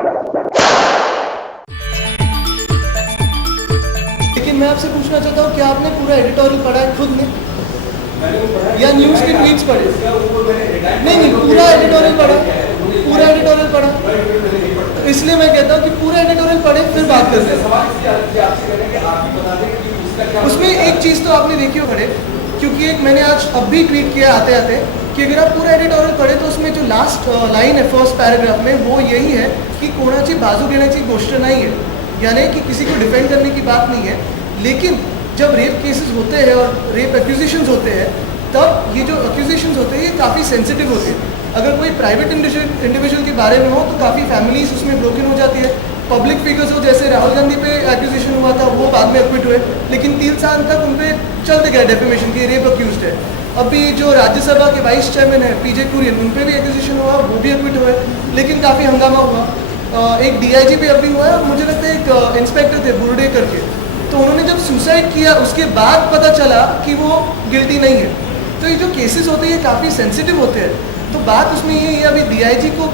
लेकिन मैं आपसे पूछना चाहता हूँ, क्या आपने पूरा एडिटोरियल पढ़ा है खुद ने, या न्यूज़ के ट्वीट्स पढ़े? नहीं, पूरा एडिटोरियल पढ़ा, पूरा एडिटोरियल पढ़ा। तो इसलिए मैं कहता हूँ कि पूरा एडिटोरियल पढ़े फिर बात करते हैं। उसमें एक चीज़ तो आपने देखी हो पढ़े, क्योंकि एक मैंने आज अब भी ट्वीट किया आते आते कि अगर आप पूरा एडिटोरियल पढ़े तो उसमें जो लास्ट लाइन है फर्स्ट पैराग्राफ में, वो यही है कि कोणाची बाजू घेण्याची गोष्ट नहीं है, यानी कि किसी को डिफेंड करने की बात नहीं है। लेकिन जब रेप केसेस होते हैं और रेप एक्यूजेशंस होते हैं, तब ये जो एक्यूजेशंस होते हैं ये काफ़ी सेंसिटिव होते हैं। अगर कोई प्राइवेट इंडिविजुअल के बारे में हो तो काफ़ी फैमिलीज उसमें ब्रोकन हो जाती है। पब्लिक फिगर्स हो, जैसे राहुल गांधी पे एक्यूजेशन हुआ था, वो बाद में एक्विट हुए, लेकिन 3 साल तक उन पर चलते गए डेफेमेशन की, रेप अक्यूज्ड है। अभी जो राज्यसभा के वाइस चेयरमैन है पीजे कुरियन, उन पर भी एक्यूजेशन हुआ, वो भी एक्विट हुए, लेकिन काफ़ी हंगामा हुआ। एक डीआईजी पे अभी हुआ है, मुझे लगता है एक इंस्पेक्टर थे बुर्डे करके, तो उन्होंने जब सुसाइड किया उसके बाद पता चला कि वो गिल्टी नहीं है। तो ये जो केसेस होते हैं ये काफ़ी सेंसिटिव होते हैं। तो बात उसमें ये है, अभी डीआईजी को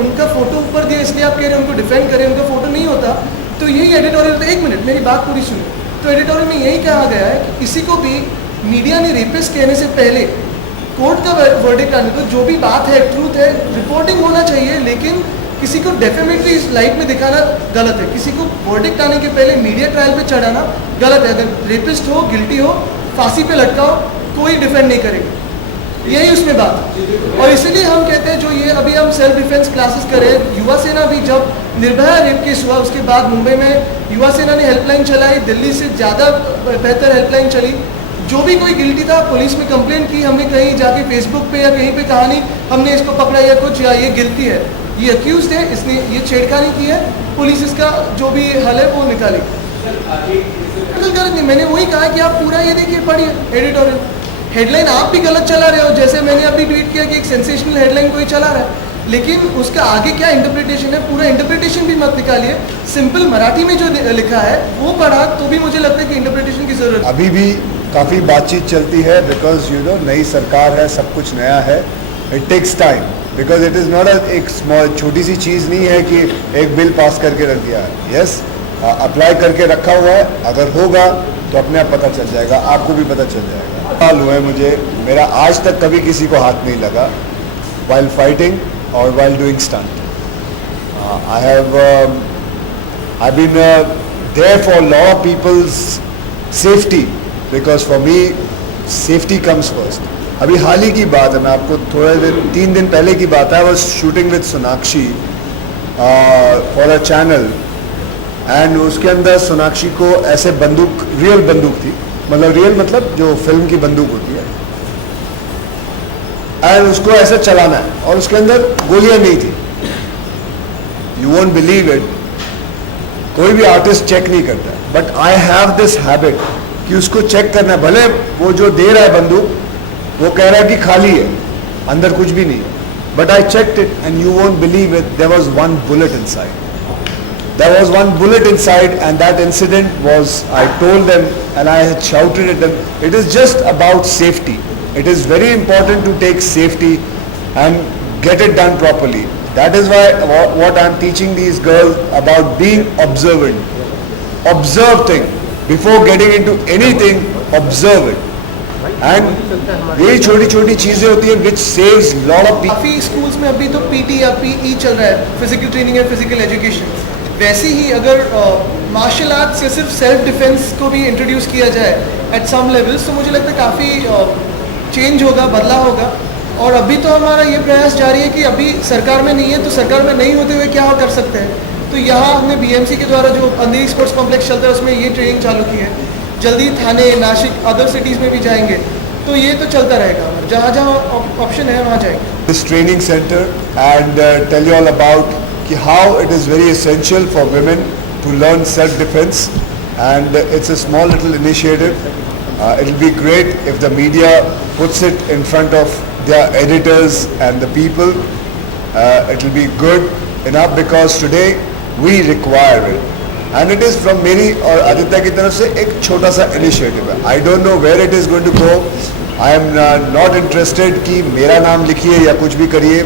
उनका फोटो ऊपर दिया इसलिए आप कह रहे हैं उनको डिफेंड करें, उनका फोटो नहीं होता तो यही एडिटोरियल। तो एक मिनट मेरी बात पूरी सुनो। तो एडिटोरियल में यही कहा गया है कि किसी को भी मीडिया ने रेपिस्ट कहने से पहले कोर्ट का वर्डिक्ट आने दो, जो भी बात है ट्रूथ है, रिपोर्टिंग होना चाहिए, लेकिन किसी को डेफेमेटरी इस लाइट में दिखाना गलत है। किसी को वर्डिक्ट आने के पहले मीडिया ट्रायल पे चढ़ाना गलत है। अगर रेपिस्ट हो, गिल्टी हो, फांसी पे लटकाओ, कोई डिफेंड नहीं करेगा, यही उसमें बात है। और इसीलिए हम कहते हैं जो ये अभी हम सेल्फ डिफेंस क्लासेस करें, युवा सेना भी जब निर्भया रेप केस हुआ उसके बाद मुंबई में युवा सेना ने हेल्पलाइन चलाई, दिल्ली से ज़्यादा बेहतर हेल्पलाइन चली। जो भी कोई गिल्टी था पुलिस में कंप्लेंट की, हमने कहीं जाके फेसबुक पे या कहीं पे कहा नहीं हमने इसको पकड़ा या कुछ, या ये गिल्टी है, ये अक्यूज्ड है, इसने ये छेड़खानी की है, पुलिस इसका जो भी हल है वो निकाली। गलत नहीं, मैंने वही कहा कि आप पूरा ये देखिए, पढ़िए एडिटोरियल। हेडलाइन आप भी गलत चला रहे हो, जैसे मैंने अभी ट्वीट किया कि एक सेंसेशनल हेडलाइन कोई चला रहा है, लेकिन उसका आगे क्या इंटरप्रिटेशन है, पूरा इंटरप्रिटेशन भी मत निकालिए। सिंपल मराठी में जो लिखा है वो पढ़ा तो भी मुझे लगता है कि इंटरप्रिटेशन की जरूरत है। अभी भी काफ़ी बातचीत चलती है, बिकॉज नई सरकार है, सब कुछ नया है, it takes time, because it is not एक स्मॉल छोटी सी चीज़ नहीं है कि एक बिल पास करके रख दिया है। यस, अप्लाई करके रखा हुआ है, अगर होगा तो अपने आप पता चल जाएगा, आपको भी पता चल जाएगा। साल हुए मुझे, मेरा आज तक कभी किसी को हाथ नहीं लगा while fighting or while doing stunt. I've been there for a lot of people's safety, because for me safety comes first. अभी हाल ही की बात है, मैं आपको 3 दिन पहले की बात है, I was shooting with Sonakshi for a channel, and उसके अंदर सोनाक्षी को ऐसे बंदूक, रियल बंदूक थी, मतलब रियल मतलब जो फिल्म की बंदूक होती है, एंड उसको ऐसे चलाना है और उसके अंदर गोलियां नहीं थी। यू वोंट बिलीव इट, कोई भी आर्टिस्ट चेक नहीं करता, but I have this habit कि उसको चेक करना है। भले वो जो दे रहा है बंदूक वो कह रहा है कि खाली है, अंदर कुछ भी नहीं है, but I checked it and you won't believe it, there was one bullet inside. There was one bullet inside, and that incident was, I told them and I had shouted at them, it is just about safety. It is very important to take safety and get it done properly. That is why what I am teaching these girls about being observant. Observe things. Before getting into anything, observe it. And यही छोटी छोटी चीज़ें होती हैं which saves lot of people. काफ़ी schools में अभी तो पीटी या पीई चल रहा है, physical training and physical education. वैसे ही अगर मार्शल आर्ट से सिर्फ सेल्फ डिफेंस को भी इंट्रोड्यूस किया जाए एट सम लेवल्स, तो मुझे लगता है काफ़ी चेंज होगा, बदलाव होगा। और अभी तो हमारा ये प्रयास जारी है कि अभी सरकार में नहीं है तो सरकार में नहीं होते हुए क्या कर सकते हैं। तो यहाँ हमने बीएमसी के द्वारा जो अंधेरी स्पोर्ट्स कॉम्प्लेक्स चलता है उसमें ये ट्रेनिंग चालू की है। जल्दी थाने, नासिक, अदर सिटीज़ में भी जाएंगे, तो ये तो चलता रहेगा, जहाँ जहाँ ऑप्शन है वहाँ जाएंगे। This training center and tell you all about how it is very essential for women to learn self-defense, and it's a small little initiative. It will be great if the media puts it in front of their editors and the people. It will be good enough because today we require it, and it is from मेरी और आदित्य की तरफ से एक छोटा सा initiative है. I don't know where it is going to go. I am not interested कि मेरा नाम लिखिए या कुछ भी करिए.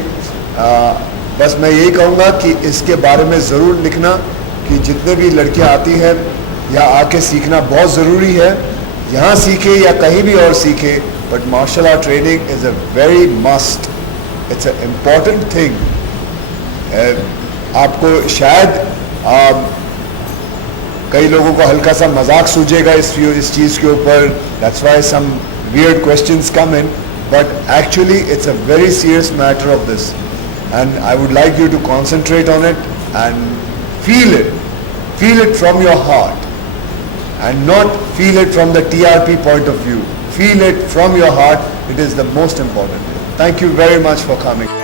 बस मैं यही कहूँगा कि इसके बारे में ज़रूर लिखना कि जितने भी लड़कियाँ आती हैं यहाँ आके सीखना बहुत ज़रूरी है, यहाँ सीखे या कहीं भी और सीखे, but martial art training is a very must, it's a important thing. आपको शायद कई लोगों को हल्का सा मजाक सूझेगा इस चीज़ के ऊपर, that's why some weird questions come in, but actually it's a very serious matter of this, and I would like you to concentrate on it and feel it from your heart and not feel it from the TRP point of view. Feel it from your heart. It is the most important. Thank you very much for coming.